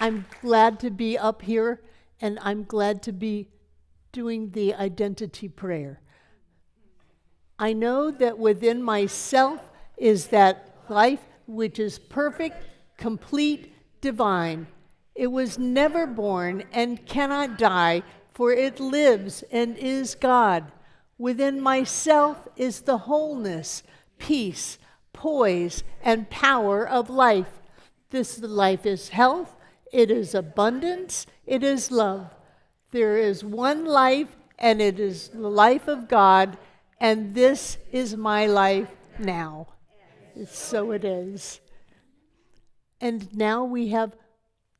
I'm glad to be up here, and I'm glad to be doing the identity prayer. I know that within myself is that life which is perfect, complete, divine. It was never born and cannot die, for it lives and is God. Within myself is the wholeness, peace, poise, and power of life. This life is health, it is abundance, it is love. There is one life, and it is the life of God, and this is my life now. So it is. And now we have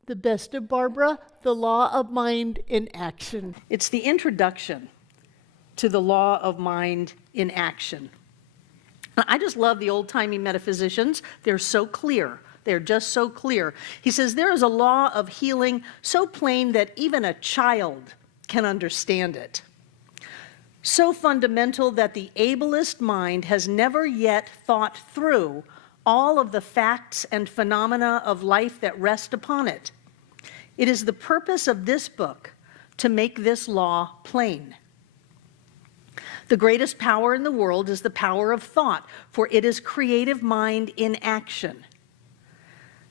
the best of Barbara, the law of mind in action. It's the introduction to the law of mind in action. I just love the old-timey metaphysicians. They're so clear. They're just so clear. He says, there is a law of healing so plain that even a child can understand it. So fundamental that the ablest mind has never yet thought through all of the facts and phenomena of life that rest upon it. It is the purpose of this book to make this law plain. The greatest power in the world is the power of thought, for it is creative mind in action.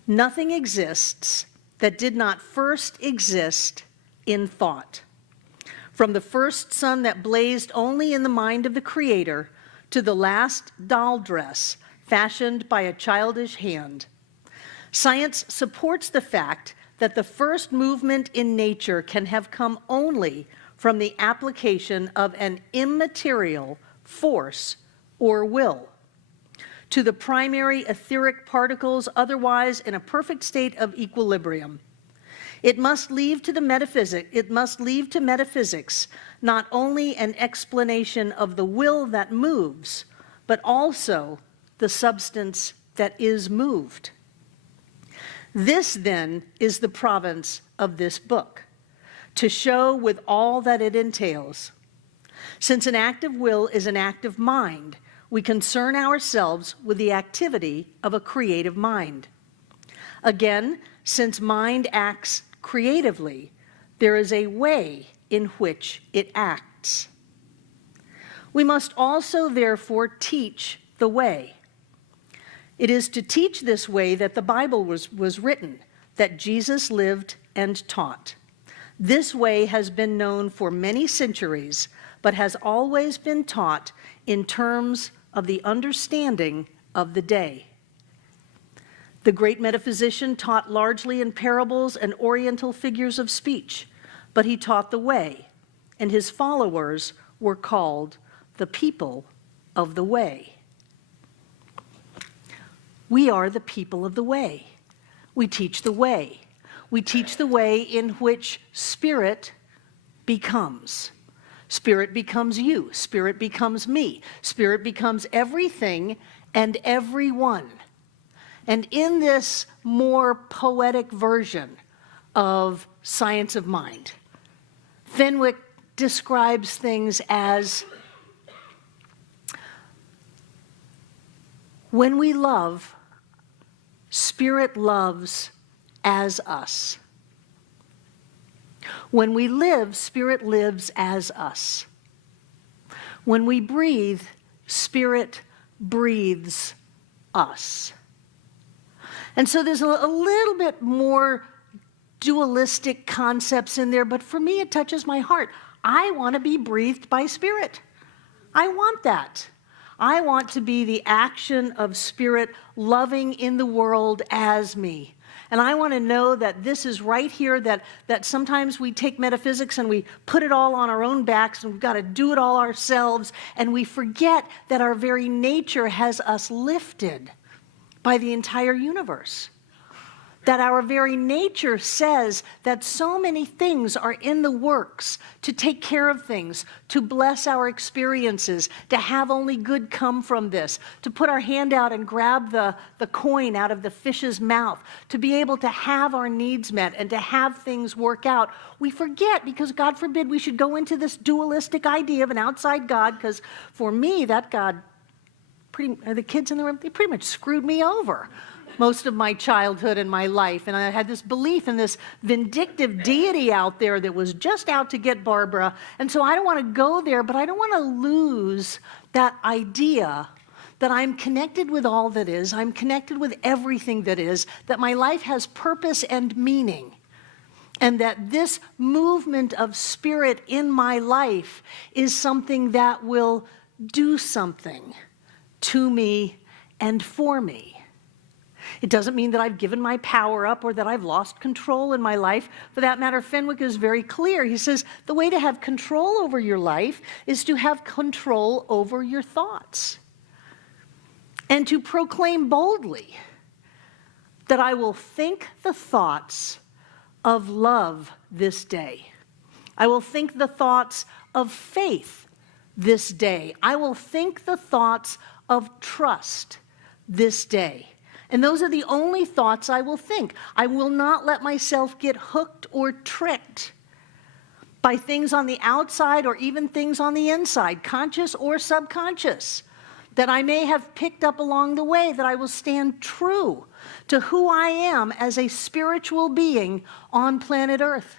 Nothing exists that did not first exist in thought. From the first sun that blazed only in the mind of the Creator to the last doll dress fashioned by a childish hand, science supports the fact that the first movement in nature can have come only from the application of an immaterial force or will to the primary etheric particles, otherwise in a perfect state of equilibrium. It must leave to metaphysics not only an explanation of the will that moves, but also the substance that is moved. This, then, is the province of this book, to show with all that it entails. Since an active will is an active mind, we concern ourselves with the activity of a creative mind. Again, since mind acts creatively, there is a way in which it acts. We must also, therefore, teach the way. It is to teach this way that the Bible was written, that Jesus lived and taught. This way has been known for many centuries, but has always been taught in terms of the understanding of the day. The great metaphysician taught largely in parables and oriental figures of speech, but he taught the way, and his followers were called the people of the way. We are the people of the way. We teach the way. We teach the way in which spirit becomes. Spirit becomes you. Spirit becomes me. Spirit becomes everything and everyone. And in this more poetic version of Science of Mind, Fenwick describes things as, when we love, spirit loves as us. When we live, spirit lives as us. When we breathe, spirit breathes us. And so there's a little bit more dualistic concepts in there, but for me it touches my heart. I want to be breathed by spirit. I want that. I want to be the action of spirit loving in the world as me. And I want to know that this is right here, that sometimes we take metaphysics and we put it all on our own backs and we've got to do it all ourselves, and we forget that our very nature has us lifted by the entire universe. That our very nature says that so many things are in the works to take care of things, to bless our experiences, to have only good come from this, to put our hand out and grab the coin out of the fish's mouth, to be able to have our needs met and to have things work out. We forget, because God forbid we should go into this dualistic idea of an outside God, because for me, that God, the kids in the room, they pretty much screwed me over. most of my childhood and my life. And I had this belief in this vindictive deity out there that was just out to get Barbara. And so I don't want to go there, but I don't want to lose that idea that I'm connected with all that is, I'm connected with everything that is, that my life has purpose and meaning. And that this movement of spirit in my life is something that will do something to me and for me. It doesn't mean that I've given my power up or that I've lost control in my life. For that matter, Fenwick is very clear. He says the way to have control over your life is to have control over your thoughts and to proclaim boldly that I will think the thoughts of love this day. I will think the thoughts of faith this day. I will think the thoughts of trust this day. And those are the only thoughts I will think. I will not let myself get hooked or tricked by things on the outside or even things on the inside, conscious or subconscious, that I may have picked up along the way, that I will stand true to who I am as a spiritual being on planet Earth.